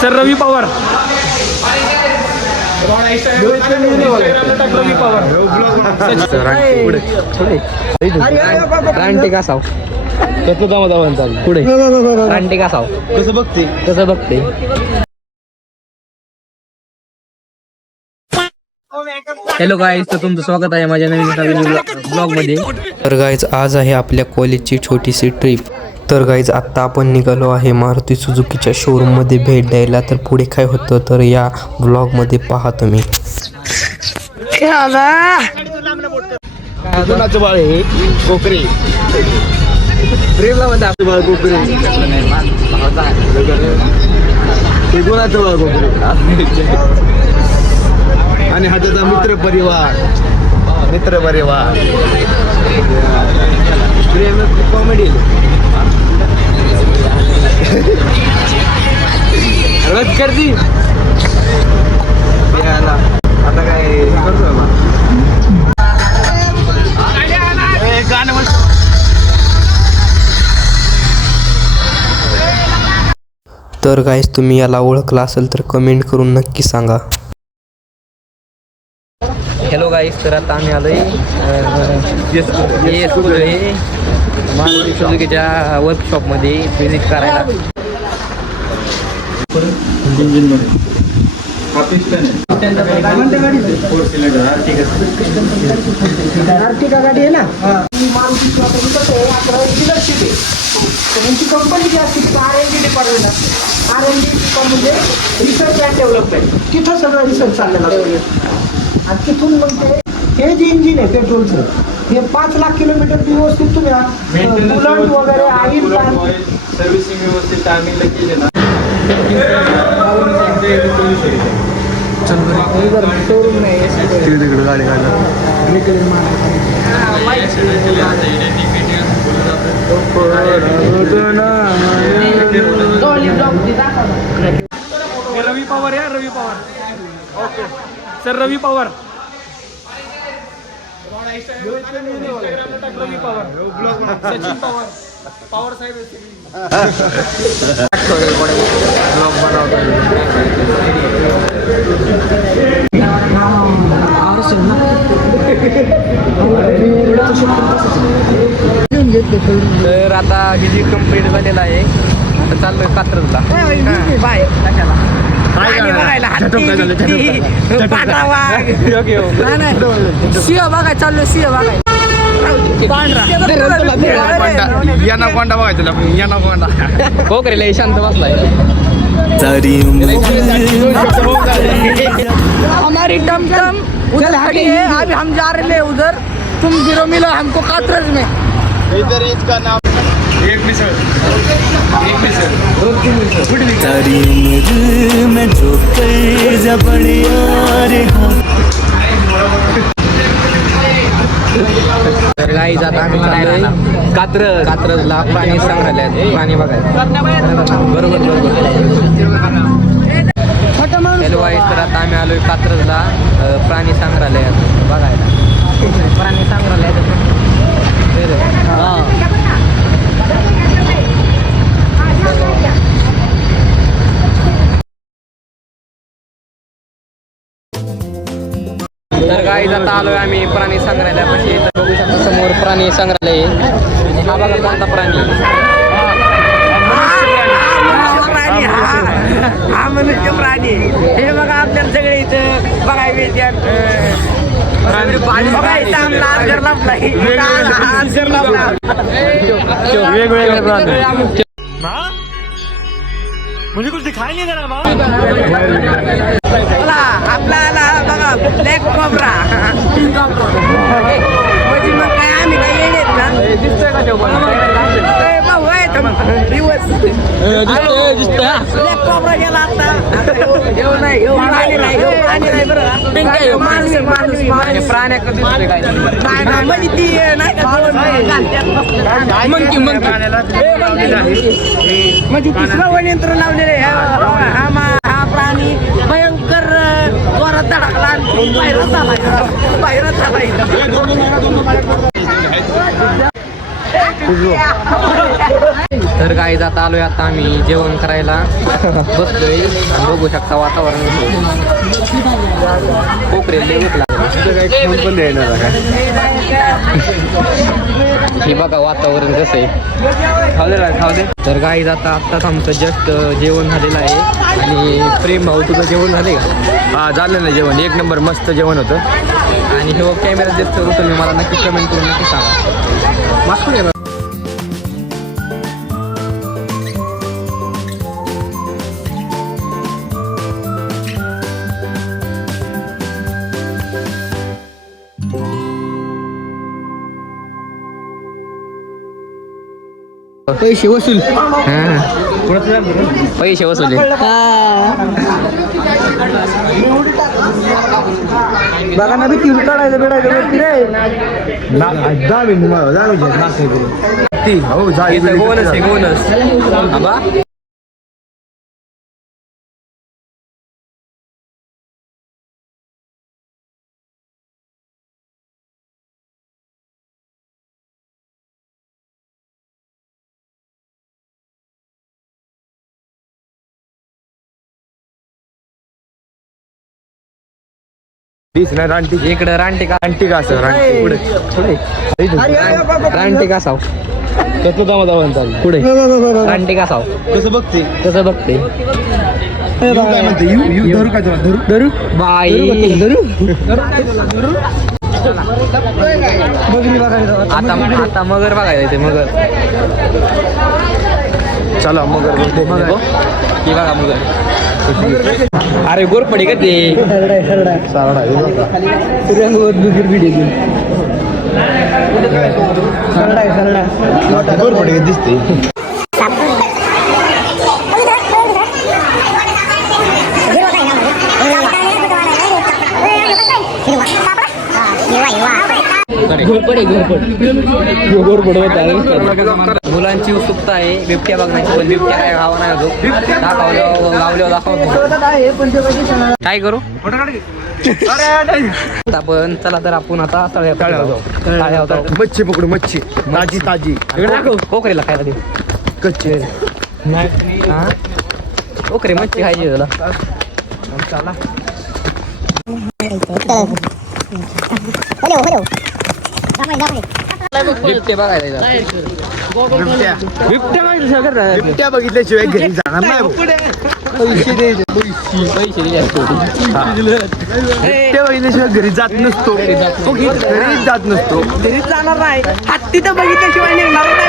Sir रवी पवार. रवी पवार. रानटी कासाव पुढे रानटी कासाव कसं बघते. हॅलो गाईज, तर तुमचं स्वागत आहे माझ्या नवीन ब्लॉग मध्ये. तर गाईज आज आहे आपल्या कॉलेजची छोटीशी ट्रिप. तर गाईज आत्ता आपण निघालो आहे मारुती सुझुकीच्या शोरूम मध्ये भेट द्यायला. तर पुढे काय होतं तर या ब्लॉग मध्ये पहा तुम्ही. कोकरे आणि हा त्याचा मित्र परिवार कॉमेडी रद्द कर दी आता काय करतो. तर गाईस तुम्ही याला ओळखला असेल तर कमेंट करून नक्की सांगा. हॅलो गाईस, तर आता आम्ही आलोय मारुती सुझुकीच्या वर्कशॉपमध्ये व्हिजिट करायला. आर्टिका गाडी आहे ना, मारुती डीलरशिप आहे. त्यांची कंपनी जी असते तिथं R&D डिपार्टमेंट असते. R&D म्हणजे रिसर्च अँड डेव्हलपमेंट. तिथं सगळं रिसर्च चाललेलं असतं. आणि तिथून मग हे जे इंजिन आहे पेट्रोलचं, हे 5 लाख किलोमीटर व्यवस्थित तुम्ही बुलट वगैरे ऑइल सर्व्हिसिंग व्यवस्थित टायमिंगला केले ना. शोरूम नाही रवी पवार या रवी पवार. ओके सर रवी पवार. रवी पवार सचिन पवार पवार साहेब तर आता व्हिजिट कंप्लीट झालेला आहे. आता चाललोय कात्रजला. सिंह बघाय चाललो, सिंह बघाय कोंडा बघायचं कोंडा कोकरेला शांत बसलाय. हमारी टमटम उधर खड़ी है, अभी हम जा रहे हैं उधर. तुम गिरो मिलो हमको कात्रज में. इधर इसका नाम एक मिसळ तारी उम्र में जो कर बढ़िया रे. तर गाईज आता आम्ही चाललोय कात्रजला प्राणी संग्रहालयात प्राणी बघायला. बरोबर. हॅलो गाईज, तर आता आम्ही आलोय कात्रजला प्राणी संग्रहालयात बघायला. प्राणी संग्रहालयात तर गाईज आता आलोय आम्ही प्राणी संग्रहालयापाशी. तर बघू शकता समोर प्राणी संग्रहालय. हा बघा कोणता प्राणी. हा मनुष्य प्राणी. हे बघा आपल्याला सगळे इथं बघायला वेगवेगळे प्राणी. मुझे कुछ दिखाई नहीं दे रहा. आपल्याला बघा ब्लॅक कोबरा. म्हणजे मग काय आम्ही काय येणार ना. दिसतोय का ब्लॅक कोबरा गेला आता. नाही प्राण्या कधी म्हणजे ती म्हणजे तिसरं वनयंत्र लावलेले. हा प्राणी भयंकर जोरात धडकला आणि बाहेर झाला. तर गाईज आता आलोय आता आम्ही जेवण करायला बसलोय. बघू शकता वातावरण कोकरे हे बघा वातावरण कसं आहे. खाऊ दे. तर गाईज आत्ताच आमचं जस्ट जेवण झालेलं आहे. आणि प्रेम भाऊ तुझं जेवण झाले का? हा झालं ना जेवण, एक नंबर मस्त जेवण होतं. आणि हे कॅमेरा दिसतो तुम्ही मला नक्की कमेंट करून नक्की सांगा. मस्त आहे. पैसे वसूल. पैसे वसुले. बघा ना भीती काढायचं बेडायचं रे. बोनस आहे बोनस. आबा इकडं रानटी का असं पुढे रानटी का साव कसं दावा चालू पुढे रानटी का साव कसं बघते कसं बघते काय म्हणते धरू काय तुला धरू बाई आता मगर बघायचं ते मगर. चला मगर मगर की बघा मगर. अरे गोरपडी का ते दिसते. मुलांची उत्सुकता आहे बिबट्या बघण्याची, पण बिबट्या काय गावा नाही होतो. गावल्यावर दाखवतो. काय करू आपण. चला तर आपण आता तळ्यावर जाऊ. मच्छी पकडू मच्छी ताजी ताजी. कोकरेला खायला दे. कच्चे हा कोकरे मच्छी खायची तुला. चला बिबटे बघायला बिबट्या बघितल्याशिवाय घरी जाणार नाही. पैसे दिले बिबट्या बघितल्याशिवाय घरी जात नसतो. घरी जात नसतो. घरीच जाणार नाही. हत्ती तर बघितल्याशिवाय निघणार नाही.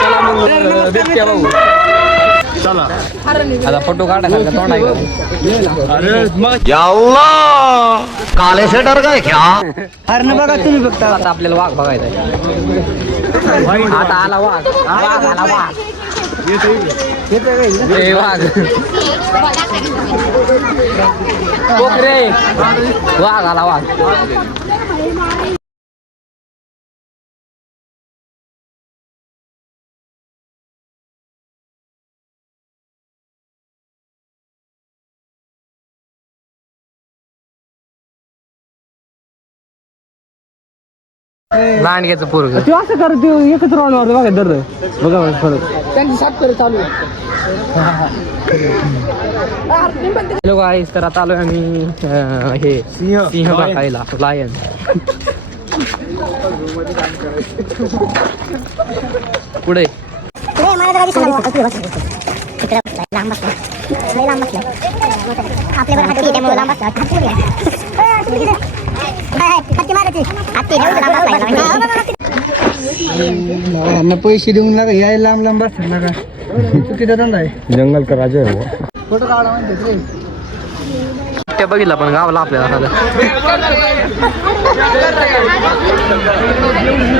चला मग बिबट्या बघू. चला आता फोटो काढायला तोंड आहे. अरे मग काले से डर गए क्या? हरण बघा तुम्ही बघता. आता आपल्याला वाघ बघायचा आहे. आता आला वाघ. वाघ आला वाघ. ए वाघ कोकरे वाघ आला वाघ. लांडग्याचं पोरग तू असं कर तू एकच राऊंड मारतो बघा दर बघा फरक. त्यांची सातकरी चालू आहे. हॅलो गाईस, तर आता आलोय आम्ही हे सिंह बघायला. लायन पुढे पैसे देऊन लागा याय लांब लांब बस लागा. चुकीचा धंदा आहे. जंगल का राजा आहे. फोटो काढा म्हणते रे. ते बघितलं पण गावाला आपल्याला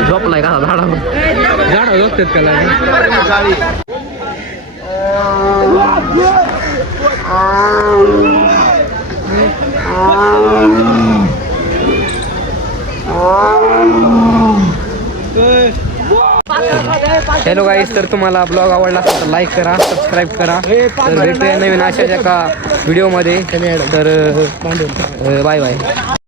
झोपलाय का झाडावर. झाडावर झोपतात का हॅलो गाईस, तर तुम्हाला ब्लॉग आवडला असेल तर लाईक करा, सबस्क्राईब करा. तर भेटूया नवीन अशाच एका व्हिडिओमध्ये. तर बाय बाय.